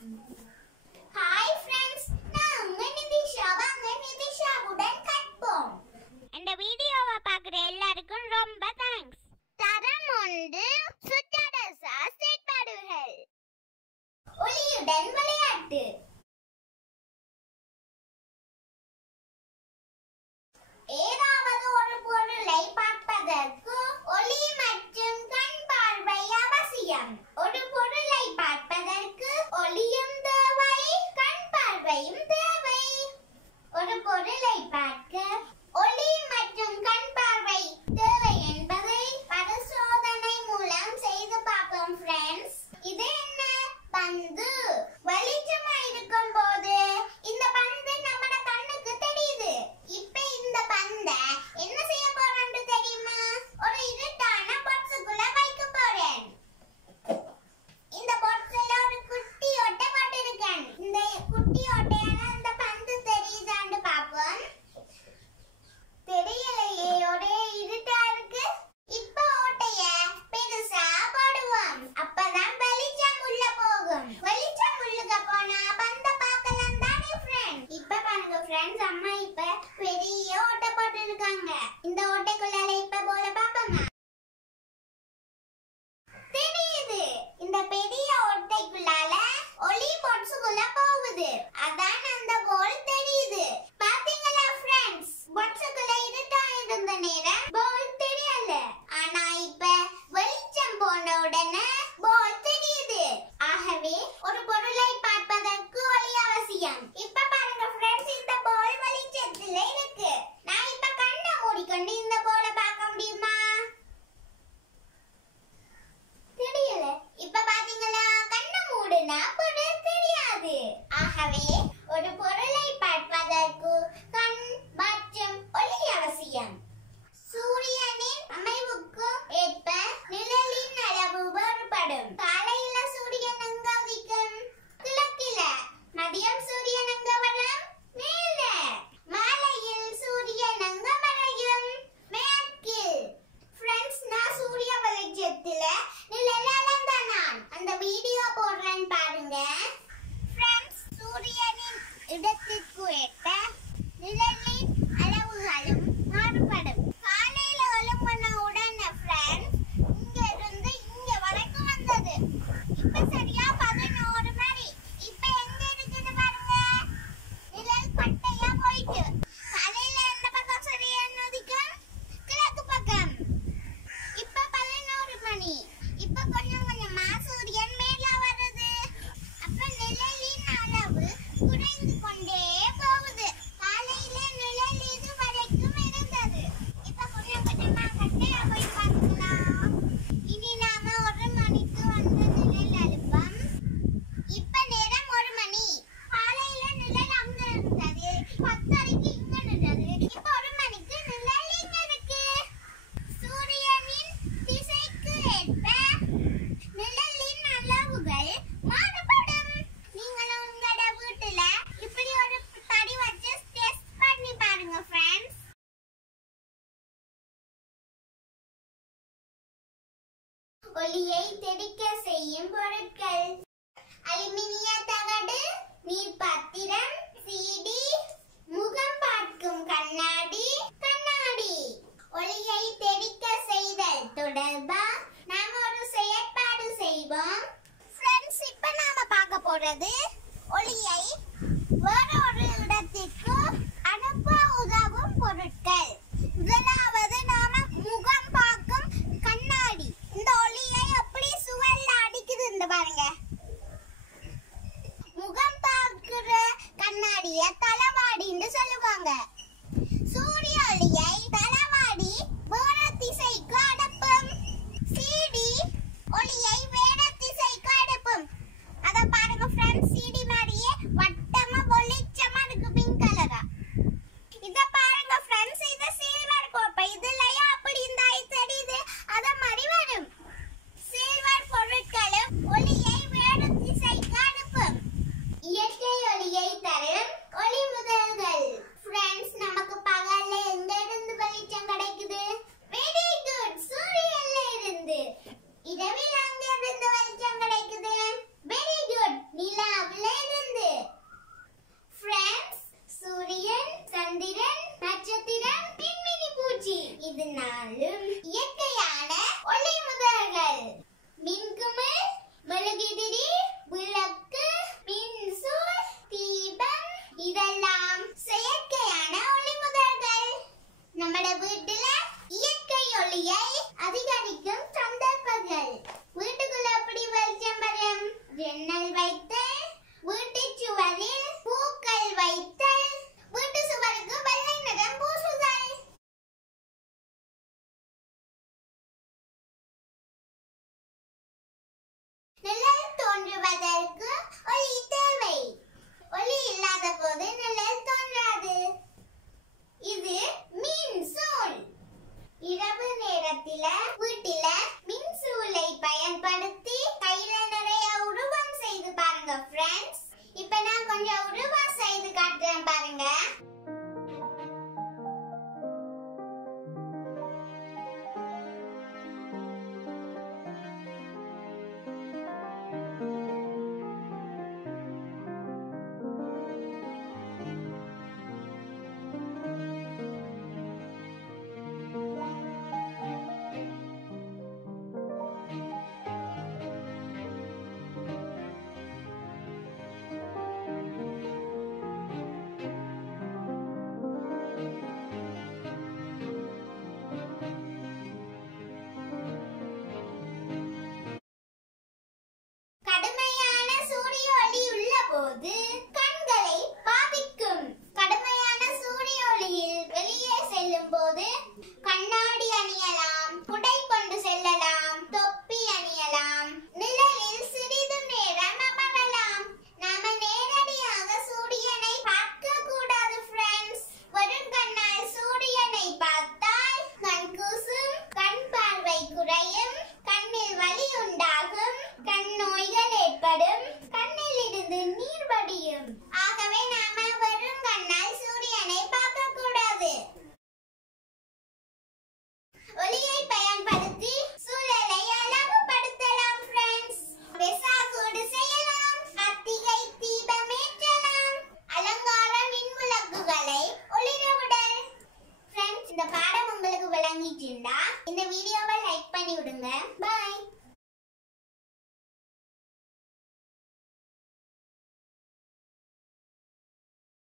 Hi friends, நான் உங்க நிதிஷா. வாங்க நிதிஷாவுடன் கற்போம். இந்த வீடியோவை பார்க்குற எல்லாருக்கும் ரொம்ப தேங்க்ஸ். தரம் 1 சுற்றடசா செயற்பாடுகள். ஒளியுடன் விளையாட்டு. ஏதாவது ஒரு பொருளை பார்ப்பதற்கு ஒளி மற்றும் கண் பார்வை அவசியம். ஒரு பொருளை பார்ப்பதற்கு ஒளியும் தேவை, கண் பார்வையும் தேவை. ஒரு பொருளை பார்க்க ஒளி மற்றும் கண் பார்வை தேவை என்பதை பரிசோதனை மூலம் செய்து பார்ப்போம் ஃப்ரெண்ட்ஸ். இது என்ன? பந்து. வெளிச்சமா இருக்கும் போது இந்த பந்து நம்ம கண்ணுக்கு தெரியுது. இப்ப இந்த பந்தை என்ன செய்ய போறேன்னு தெரியுமா? ஒரு இருட்டான பாக்ஸுக்குள்ள வைக்க போறேன். இந்த பாக்ஸ்ல ஒரு குட்டி ஓட்டை போட்டிருக்கேன். இந்த குட்டி ஓட்டையால இந்த பந்து தெரியுதான்னு பாப்போம். தெரியலையே, ஒரே இருட்டா இருக்கு. இப்ப ஓட்டைய பெருசா போடுவோம். அப்பதான் வெளிச்சம் உள்ள போகும். வெளிச்சம் உள்ளுக்க போனா பந்த பார்க்கலாம் தானே ஃப்ரெண்ட்ஸ். இப்ப பாருங்க ஃப்ரெண்ட்ஸ், அம்மா இப்ப பெரிய ஓட்டை போட்டிருக்காங்க. இந்த ஓட்டைக்குள்ளால இப்ப போல பாப்போமா? தெரியுது. இந்த பெரிய ஓட்டைக்குள்ளால ஒளி பாக்ஸுக்குள்ள போகுது. அதான் அந்த பால் தெரியுது. பாத்தீங்களா ஃப்ரெண்ட்ஸ்? பாக்ஸுக்குள்ள இருட்டா இருந்த நேரம் பால் தெரியல. ஆனா இப்ப வெளிச்சம் போன உடனே பால் தெரியுது. ஆகவே ஒரு பொருளை பார்ப்பதற்கு ஒளி அவசியம். இப்ப பாருங்க ஃப்ரெண்ட்ஸ், இந்த பால் வெளிச்சத்துல இருக்கு. நான் இப்ப கண்ணை மூடிக்கொண்டு இந்த பாலை பார்க்க முடியுமா? தெரியல. இப்ப பாத்தீங்களா, கண்ணை மூடுனா பொருள் தெரியாது. ஆகவே ஒரு பொருளை பார்ப்பதற்கு கண் மற்றும் ஒளி அவசியம். சூரியனின் அமைவுக்கு ஏற்ப நிழலின் அளவு வேறுபடும். காலையில சூரியன் எங்க உதிக்கும்? கிழக்கில. மதியம் சூரியன் எங்க வரும்? மேல. மாலையில் சூரியன் எங்க மறையும்? மேற்கில். ஃப்ரெண்ட்ஸ், நான் சூரிய வெளிச்சத்துல நிழல் அளந்த நான் அந்த வீடியோ போடுறேன் பாருங்க. ஃப்ரெண்ட்ஸ், சூரியனின் இடத்திற்கு ஏற்ப நிழலின் அளவுகளும் மாறுபடும். காலையில எழும்பின உடனே ஃப்ரெண்ட்ஸ், இங்க இருந்து இங்க வரைக்கும் வந்தது. இப்ப சரியா 11 மணி. இப்ப எங்க இருக்குன்னு பாருங்க. நிழல் பட்டையா போயிட்டு. காலையில எந்த பக்கம் சூரியன் உதிக்கும்? கிழக்கு பக்கம். இப்ப 11 மணி. இப்ப கொஞ்சம் கொஞ்சமா சூரியன் மேல வருது. அப்ப நிழலின் அளவு குறைந்து கொண்டே போகுது. காலையில நிழல் இது வரைக்கும் இருந்தது. இப்ப கொஞ்சம் கொஞ்சமா கட்டையா போய் பார்க்கலாம். இனி நாம 1 மணிக்கு வந்து நிழல் அழுப்போம். இப்ப நேரம் 1 மணி. காலையில நிழல் அங்க இருந்தது. 10:30க்கு இங்க நின்றது. இப்ப 1 மணிக்கு நிழல் இங்க இருக்கு. சூரியனின் திசைக்கு ஏற்ப நிழலின் அளவுகள் மாறுபடும். நீங்களும் உங்களோட வீட்டுல இப்படி ஒரு தடி வச்சு டெஸ்ட் பண்ணி பாருங்க ஃப்ரெண்ட்ஸ். ஒளியை தெறிக்க செய்யும் பொருட்கள்: அலுமினிய தகடு, நீர் பாத்திரம், சீடி, முகம் பார்க்கும் கண்ணாடி, கண்ணாடி. ஒளியை தெறிக்க செய்தல் தொடர்பா நாம ஒரு செயற்பாடு செய்வோம். ஃப்ரெண்ட்ஸ், இப்ப நாம பார்க்க போறது ஒளியை வேற ஒரு இடத்திற்கு அனுப்ப உதவும் பொருட்கள். முதலாவது நாம முகம் பார்க்கும் கண்ணாடி. இந்த ஒளியை எப்படி சுவல்ல அடிக்குது இந்த பாருங்க. முகம் பார்க்கிற கண்ணாடிய தலவாடின்னு சொல்லுவாங்க. சூரிய ஒளியை தலவாடி வேற திசைக்கு அனுப்பும். சீடி ஒளியை வேற திசைக்கு அனுப்பும். அத பாருங்க ஃப்ரெண்ட்ஸ், சீடி மாதிரியே வட்டமா வெளிச்சமா இருக்கு, பிங்க் கலரா. இத பாருங்க ஃப்ரெண்ட்ஸ், இது சில்வர் கோப்பை. பிடிச்சிருந்தா இந்த வீடியோவை லைக் பண்ணி விடுங்க. பை.